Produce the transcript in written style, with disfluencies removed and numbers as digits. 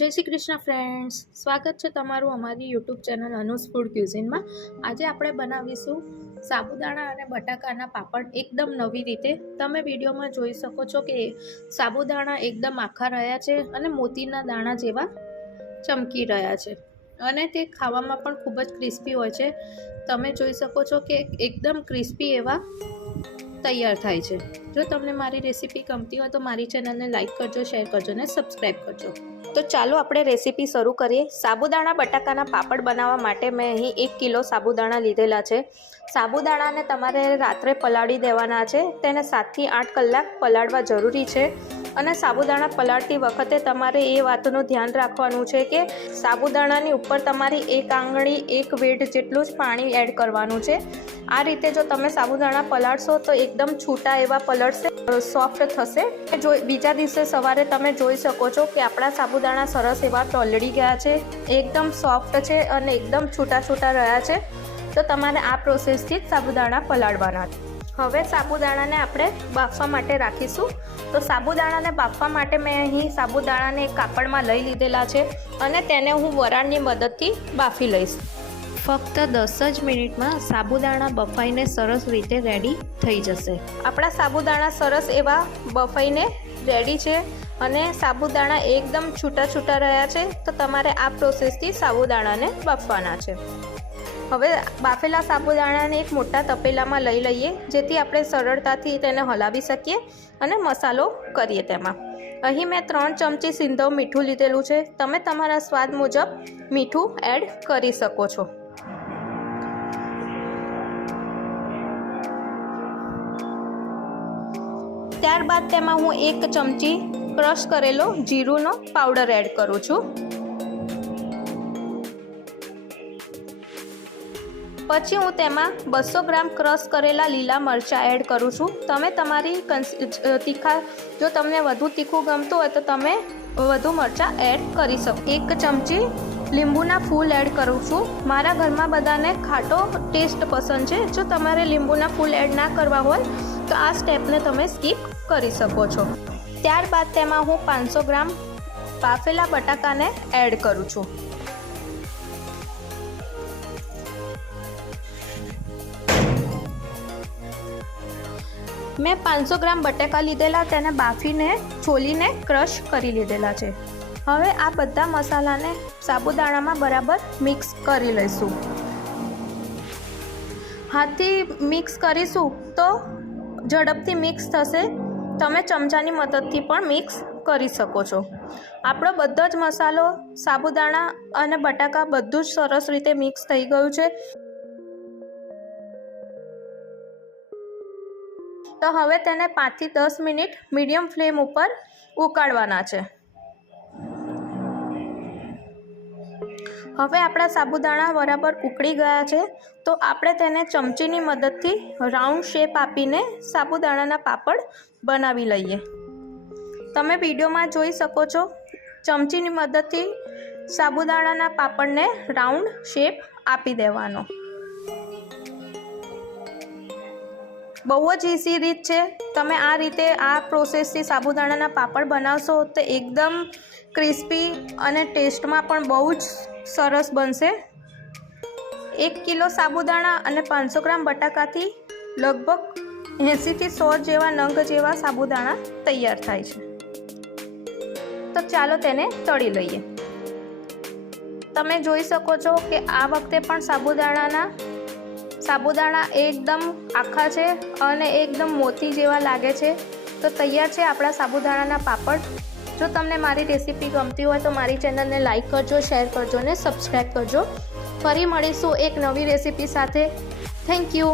જય શ્રી કૃષ્ણ ફ્રેન્ડ્સ, સ્વાગત છે તમારું અમારી યુટ્યુબ ચેનલ અનુસ ફૂડ ક્યુઝિનમાં। આજે આપણે બનાવીશું સાબુદાણા અને બટાકાના પાપડ એકદમ નવી રીતે। તમે વિડીયોમાં જોઈ શકો છો કે સાબુદાણા એકદમ આખા રહ્યા છે અને મોતીના દાણા જેવા ચમકી રહ્યા છે અને તે ખાવામાં પણ ખૂબ જ ક્રિસ્પી હોય છે। તમે જોઈ શકો છો કે એકદમ ક્રિસ્પી એવા તૈયાર થાય છે। જો તમને મારી રેસીપી ગમતી હોય તો મારી ચેનલને લાઈક કરજો, શેર કરજો અને સબસ્ક્રાઈબ કરજો। તો ચાલો આપણે રેસીપી શરૂ કરીએ। સાબુદાણા બટાકાના પાપડ બનાવવા માટે મેં અહીં 1 કિલો સાબુદાણા લીધેલા છે। સાબુદાણાને તમારે રાત્રે પલાળી દેવાના છે। તેને 7 થી 8 કલાક પલાળવા જરૂરી છે અને સાબુદાણા પલાળતી વખતે તમારે એ વાતનું ધ્યાન રાખવાનું છે કે સાબુદાણાની ઉપર તમારી 1 આંગળી 1 વેઢ જેટલું જ પાણી એડ કરવાનું છે। આ રીતે જો તમે સાબુદાણા પલાળશો તો એકદમ છૂટા એવા પલળશે, સોફ્ટ થશે। બીજા દિવસે સવારે તમે જોઈ શકો છો કે આપણા સાબુદાણા સરસ એવા તોલડી ગયા છે, એકદમ સોફ્ટ છે અને એકદમ છૂટા છૂટા રહ્યા છે। તો તમારે આ પ્રોસેસથી જ સાબુદાણા પલાળવાના છે। હવે સાબુદાણાને આપણે બાફવા માટે રાખીશું। તો સાબુદાણાને બાફવા માટે મેં અહીં સાબુદાણાને એક કાપડમાં લઈ લીધેલા છે અને તેને હું વરાળની મદદથી બાફી લઈશ। ફક્ત 10 જ મિનિટમાં સાબુદાણા બફાઈને સરસ રીતે રેડી થઈ જશે। આપણા સાબુદાણા સરસ એવા બફાઈને રેડી છે અને સાબુદાણા એકદમ છૂટા છૂટા રહ્યા છે। તો તમારે આ પ્રોસેસથી સાબુદાણાને બાફવાના છે। હવે બાફેલા સાબુદાણાને એક મોટા તપેલામાં લઈ લઈએ જેથી આપણે સરળતાથી તેને હલાવી શકીએ અને મસાલો કરીએ તેમાં। અહીં મેં 3 ચમચી સિંધવ મીઠું લીધેલું છે। તમે તમારા સ્વાદ મુજબ મીઠું એડ કરી શકો છો। ત્યારબાદ તેમાં હું 1 ચમચી ક્રશ કરેલો જીરુંનો પાવડર એડ કરું છું। પછી હું તેમાં 200 ગ્રામ ક્રશ કરેલા લીલા મરચાં એડ કરું છું। તમે તમારી તીખા, જો તમને વધુ તીખું ગમતું હોય તો તમે વધુ મરચાં એડ કરી શકો। 1 ચમચી લીંબુના ફૂલ એડ કરું છું। મારા ઘરમાં બધાને ખાટો ટેસ્ટ પસંદ છે। જો તમારે લીંબુના ફૂલ એડ ના કરવા હોય તો આ સ્ટેપને તમે સ્કીપ કરી શકો છો। ત્યારબાદ તેમાં હું 500 ગ્રામ બાફેલા બટાકાને એડ કરું છું। મેં 500 ગ્રામ બટાકા લીધેલા, તેને બાફીને છોલીને ક્રશ કરી લીધેલા છે। હવે આ બધા મસાલાને સાબુદાણામાં બરાબર મિક્સ કરી લઈશું। હાથથી મિક્સ કરીશું તો ઝડપથી મિક્સ થશે। તમે ચમચાની મદદથી પણ મિક્સ કરી શકો છો। આપણો બધો જ મસાલો, સાબુદાણા અને બટાકા બધું જ સરસ રીતે મિક્સ થઈ ગયું છે। તો હવે તેને 5 થી 10 મિનિટ મીડિયમ ફ્લેમ ઉપર ઉકાળવાના છે। હવે આપણા સાબુદાણા બરાબર ઉકળી ગયા છે તો આપણે તેને ચમચીની મદદથી રાઉન્ડ શેપ આપીને સાબુદાણાના પાપડ બનાવી લઈએ। તમે વિડીયોમાં જોઈ શકો છો, ચમચીની મદદથી સાબુદાણાના પાપડને રાઉન્ડ શેપ આપી દેવાનો। બહુ જ ઇઝી રીત છે। તમે આ રીતે આ પ્રોસેસથી સાબુદાણાના પાપડ બનાવશો તો એકદમ ક્રિસ્પી અને ટેસ્ટમાં પણ બહુ જ સરસ બનશે। 1 કિલો સાબુદાણા અને 500 ગ્રામ બટાકાથી લગભગ 80 થી 100 જેવા નંગ જેવા સાબુદાણા તૈયાર થાય છે। તો ચાલો તેને તળી લઈએ। તમે જોઈ શકો છો કે આ વખતે પણ સાબુદાણા એકદમ આખા છે અને એકદમ મોતી જેવા લાગે છે। તો તૈયાર છે આપણા સાબુદાણાના પાપડ। જો તમને મારી રેસીપી ગમતી હોય તો મારી ચેનલને લાઈક કરજો, શેર કરજો અને સબસ્ક્રાઈબ કરજો। ફરી મળીશું એક નવી રેસીપી સાથે। Thank you.